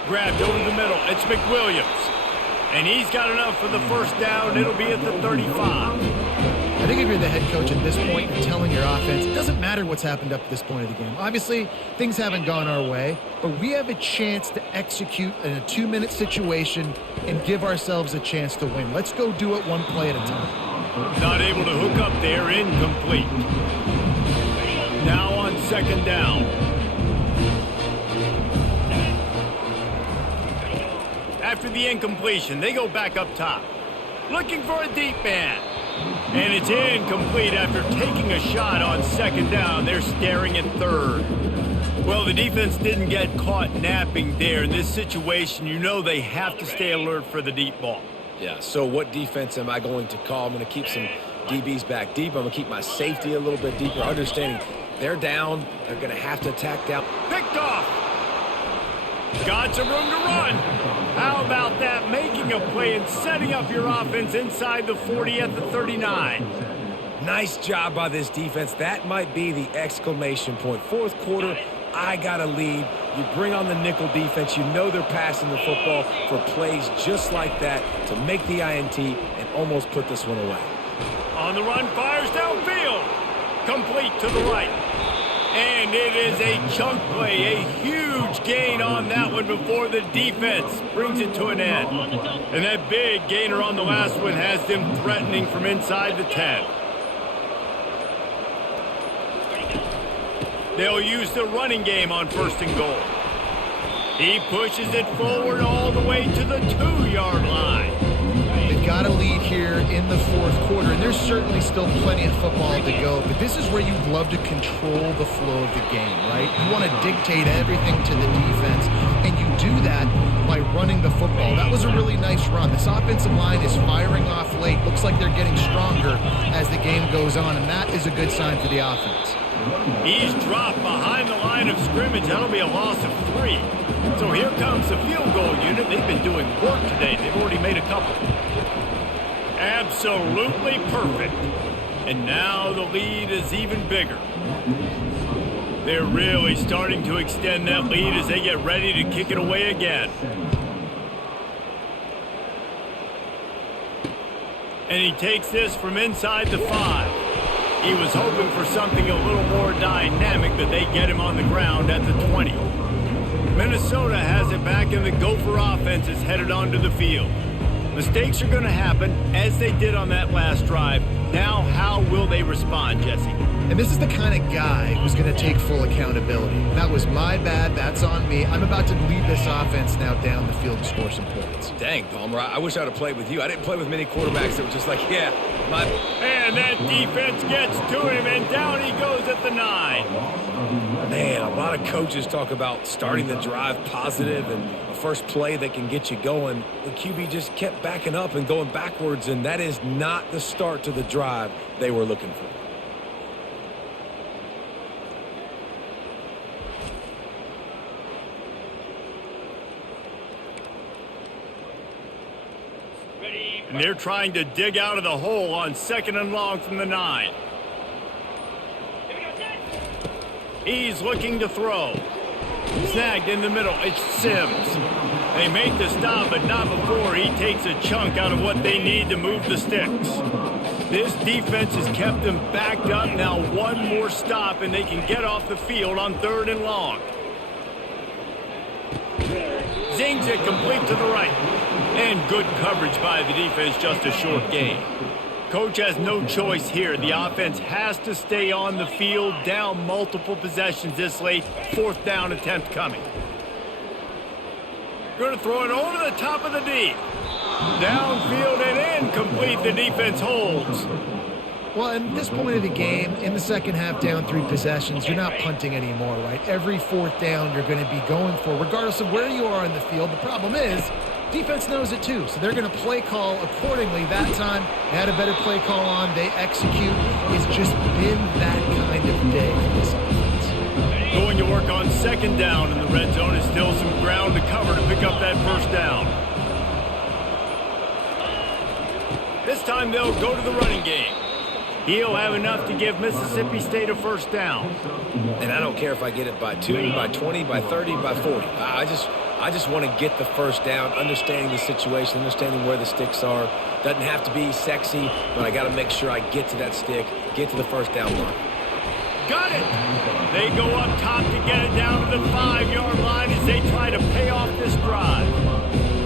Grabbed over the middle. It's McWilliams. And he's got enough for the 1st down. It'll be at the 35. I think if you're the head coach at this point and telling your offense, it doesn't matter what's happened up to this point of the game. Obviously, things haven't gone our way, but we have a chance to execute in a 2-minute situation and give ourselves a chance to win. Let's go do it one play at a time. Not able to hook up there, incomplete. Now on 2nd down. After the incompletion, they go back up top. Looking for a deep man. And it's incomplete after taking a shot on 2nd down. They're staring at 3rd. Well, the defense didn't get caught napping there. In this situation, you know they have to stay alert for the deep ball. Yeah, so what defense am I going to call? I'm going to keep some DBs back deep. I'm going to keep my safety a little bit deeper, understanding they're down. They're going to have to attack down. Picked off. Got some room to run. How about that? Making a play and setting up your offense inside the 40 at the 39. Nice job by this defense. That might be the exclamation point. 4th quarter, I got a lead. You bring on the nickel defense. You know they're passing the football for plays just like that to make the INT and almost put this one away. On the run, fires downfield. Complete to the right. And it is a chunk play, a huge gain on that one before the defense brings it to an end. And that big gainer on the last one has them threatening from inside the 10. They'll use the running game on 1st and goal. He pushes it forward all the way to the 2-yard line. They've got a lead here in the 4th quarter, and there's certainly still plenty of football to go, but this is where you'd love to control the flow of the game, right? You want to dictate everything to the defense, and you do that by running the football. That was a really nice run. This offensive line is firing off late. Looks like they're getting stronger as the game goes on, and that is a good sign for the offense. He's dropped behind the line of scrimmage. That'll be a loss of 3. So here comes the field goal unit. They've been doing work today. They've already made a couple. Absolutely perfect. And now the lead is even bigger. They're really starting to extend that lead as they get ready to kick it away again. And he takes this from inside the 5. He was hoping for something a little more dynamic, but they get him on the ground at the 20. Minnesota has it back, and the Gopher offense is headed onto the field. Mistakes are going to happen, as they did on that last drive. Now, how will they respond, Jesse? And this is the kind of guy who's going to take full accountability. That was my bad. That's on me. I'm about to lead this offense now down the field and score some points. Dang, Palmer, I wish I'd have played with you. I didn't play with many quarterbacks that were just like, yeah, my... And that defense gets to him, and down he goes at the 9. Man, a lot of coaches talk about starting the drive positive and a first play that can get you going. The QB just kept backing up and going backwards, and that is not the start to the drive they were looking for. And they're trying to dig out of the hole on 2nd and long from the 9. He's looking to throw. Snagged in the middle. It's Sims. They make the stop, but not before he takes a chunk out of what they need to move the sticks. This defense has kept them backed up. Now one more stop, and they can get off the field on 3rd and long. Zings it complete to the right. And good coverage by the defense, just a short gain. Coach has no choice here. The offense has to stay on the field, down multiple possessions this late. 4th down attempt coming. Going to throw it over the top of the D. Downfield and incomplete. The defense holds. Well, at this point of the game, in the second half, down 3 possessions, you're not punting anymore, right? Every 4th down you're going to be going for, regardless of where you are in the field. The problem is, defense knows it too, so they're going to play call accordingly. That time, they had a better play call on. They execute. It's just been that kind of day for this offense. Going to work on 2nd down in the red zone is still some ground to cover to pick up that 1st down. This time they'll go to the running game. He'll have enough to give Mississippi State a 1st down. And I don't care if I get it by 2, by 20, by 30, by 40. I just want to get the 1st down, understanding the situation, understanding where the sticks are. Doesn't have to be sexy, but I got to make sure I get to that stick, get to the 1st down mark. Got it! They go up top to get it down to the 5-yard line as they try to pay off this drive.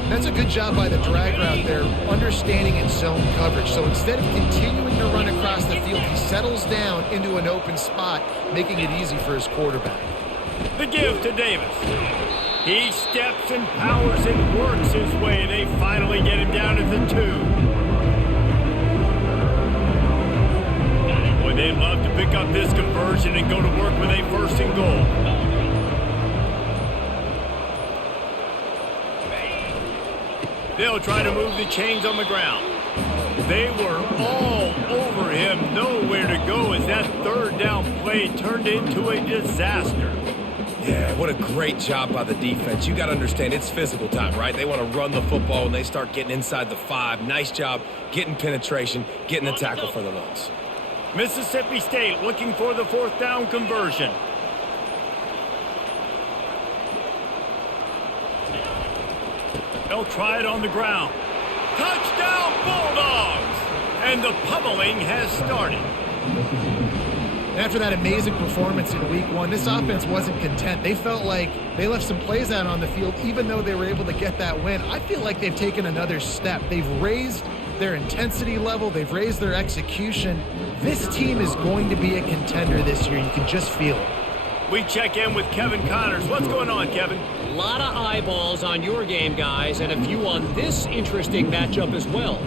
That's a good job by the drag route there, understanding its zone coverage. So instead of continuing to run across the field, he settles down into an open spot, making it easy for his quarterback. The give to Davis. He steps and powers and works his way. They finally get him down at the 2. Boy, they'd love to pick up this conversion and go to work with a 1st and goal. They'll try to move the chains on the ground. They were all over him, nowhere to go as that 3rd down play turned into a disaster. Yeah, what a great job by the defense. You got to understand, it's physical time, right? They want to run the football when they start getting inside the 5. Nice job getting penetration, getting the tackle for the loss. Mississippi State looking for the 4th down conversion. They'll try it on the ground. Touchdown Bulldogs! And the pummeling has started. After that amazing performance in week one, this offense wasn't content. They felt like they left some plays out on the field, even though they were able to get that win. I feel like they've taken another step. They've raised their intensity level. They've raised their execution. This team is going to be a contender this year. You can just feel it. We check in with Kevin Connors. What's going on, Kevin? A lot of eyeballs on your game, guys, and a few on this interesting matchup as well.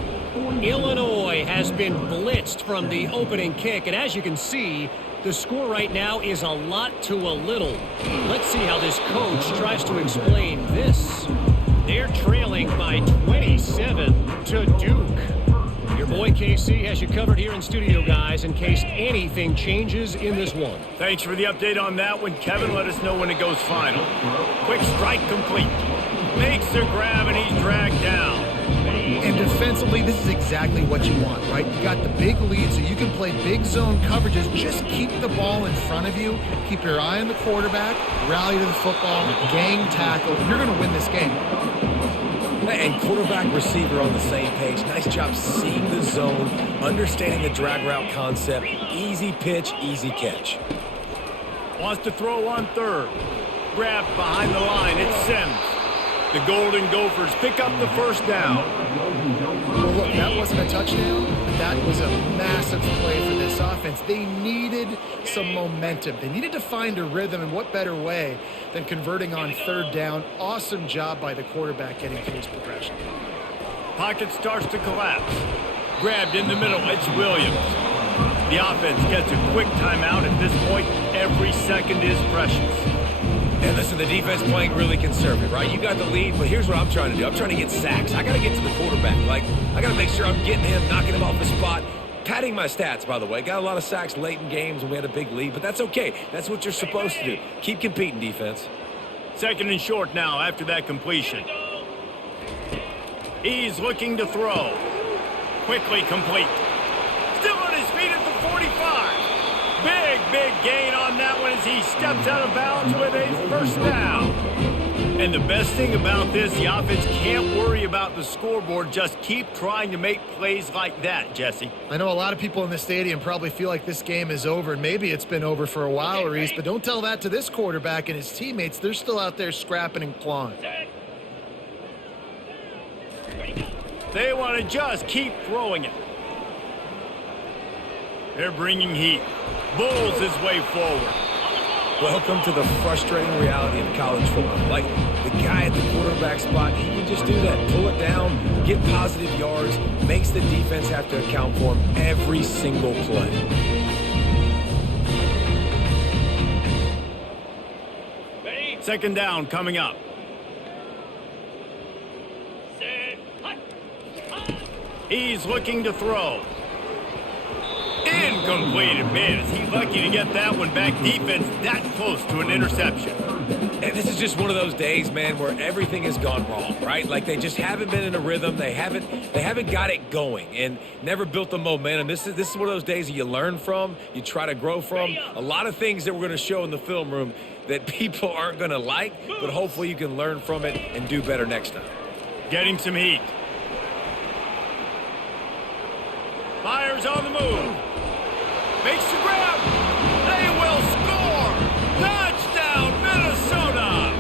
Illinois has been blitzed from the opening kick, and as you can see, the score right now is a lot to a little. Let's see how this coach tries to explain this. They're trailing by 27 to Duke. Your boy KC has you covered here in studio, guys, in case anything changes in this one. Thanks for the update on that one, Kevin. Let us know when it goes final. Quick strike complete. Makes the grab, and he's dragged down. And defensively, this is exactly what you want, right? You got the big lead, so you can play big zone coverages. Just keep the ball in front of you. Keep your eye on the quarterback. Rally to the football. Gang tackle. You're going to win this game. And quarterback receiver on the same page. Nice job seeing the zone, understanding the drag route concept. Easy pitch, easy catch. Wants to throw on third. Grabbed behind the line. It's Sims. The Golden Gophers pick up the first down. Well, look, that wasn't a touchdown, but that was a massive play for this offense. They needed some momentum. They needed to find a rhythm, and what better way than converting on third down. Awesome job by the quarterback getting through his progression. Pocket starts to collapse. Grabbed in the middle. It's Williams. The offense gets a quick timeout. At this point, every second is precious. And listen, the defense playing really conservative, right? You got the lead, but here's what I'm trying to do. I'm trying to get sacks. I got to get to the quarterback. I got to make sure I'm getting him, knocking him off the spot. Padding my stats, by the way. Got a lot of sacks late in games when we had a big lead, but that's okay. That's what you're supposed to do. Keep competing, defense. Second and short now after that completion. He's looking to throw. Quickly complete. Still on his feet at the 45. Big gain on that one as he steps out of bounds with a first down. And the best thing about this, the offense can't worry about the scoreboard. Just keep trying to make plays like that, Jesse. I know a lot of people in the stadium probably feel like this game is over, and maybe it's been over for a while, Reese, but don't tell that to this quarterback and his teammates. They're still out there scrapping and clawing. They want to just keep throwing it. They're bringing heat. Bulls his way forward. Welcome to the frustrating reality of college football. Like, the guy at the quarterback spot, he can just do that. Pull it down, get positive yards, makes the defense have to account for him every single play. Second down coming up. He's looking to throw. Incomplete. Man, is he lucky to get that one back. Defense that close to an interception. And this is just one of those days, man, where everything has gone wrong, right? Like, they just haven't been in a rhythm. They haven't got it going and never built the momentum. This is one of those days that you learn from, you try to grow from. A lot of things that we're going to show in the film room that people aren't going to like, but hopefully you can learn from it and do better next time. Getting some heat. Fires on the move. Makes the grab. They will score. Touchdown, Minnesota.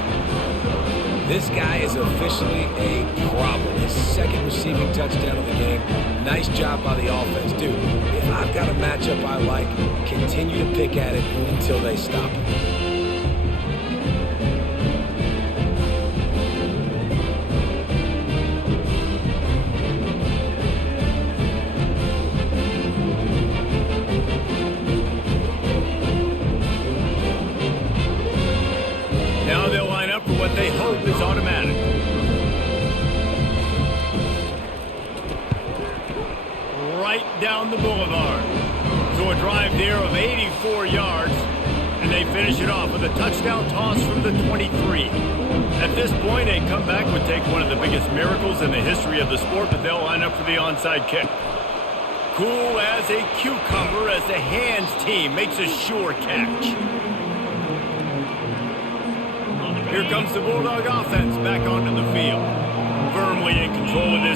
This guy is officially a problem. His second receiving touchdown of the game. Nice job by the offense. Dude, if I've got a matchup I like, continue to pick at it until they stop it. What they hope is automatic. Right down the boulevard. So a drive there of 84 yards, and they finish it off with a touchdown toss from the 23. At this point, a comeback would take one of the biggest miracles in the history of the sport, but they'll line up for the onside kick. Cool as a cucumber as the hands team makes a sure catch. Here comes the Bulldog offense back onto the field.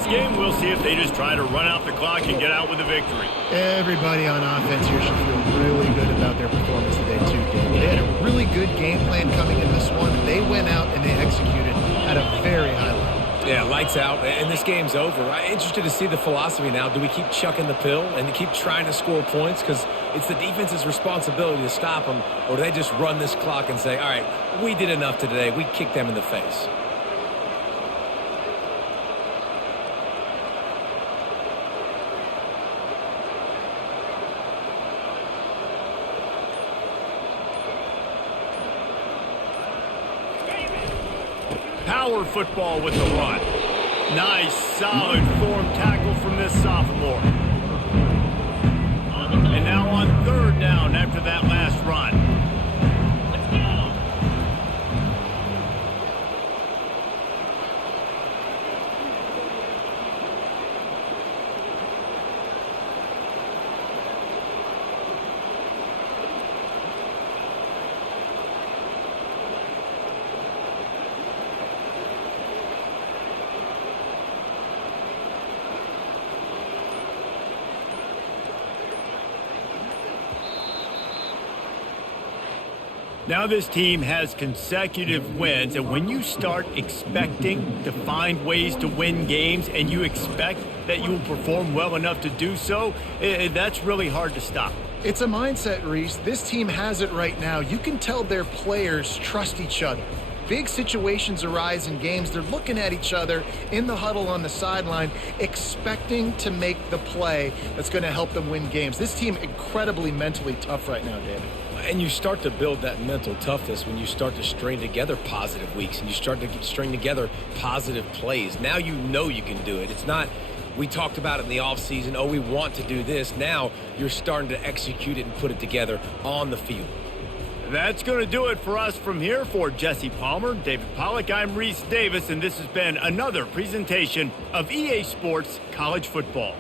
this game, we'll see if they just try to run out the clock and get out with a victory. Everybody on offense here should feel really good about their performance today, too, David. They had a really good game plan coming in this one. They went out and they executed at a very high level. Yeah, lights out, and this game's over. I'm interested to see the philosophy now. Do we keep chucking the pill and keep trying to score points because it's the defense's responsibility to stop them, or do they just run this clock and say, all right, we did enough today. We kicked them in the face. Power football with the run. Nice, solid form tackle from this sophomore. And now on third down after that last run. Now this team has consecutive wins, and when you start expecting to find ways to win games and you expect that you will perform well enough to do so, that's really hard to stop. It's a mindset, Reese. This team has it right now. You can tell their players trust each other. Big situations arise in games. They're looking at each other in the huddle on the sideline, expecting to make the play that's going to help them win games. This team incredibly mentally tough right now, David. And you start to build that mental toughness when you start to string together positive weeks and you start to string together positive plays. Now you know you can do it. It's not, we talked about it in the offseason, oh, we want to do this. Now you're starting to execute it and put it together on the field. That's going to do it for us from here. For Jesse Palmer, David Pollack, I'm Reese Davis, and this has been another presentation of EA Sports College Football.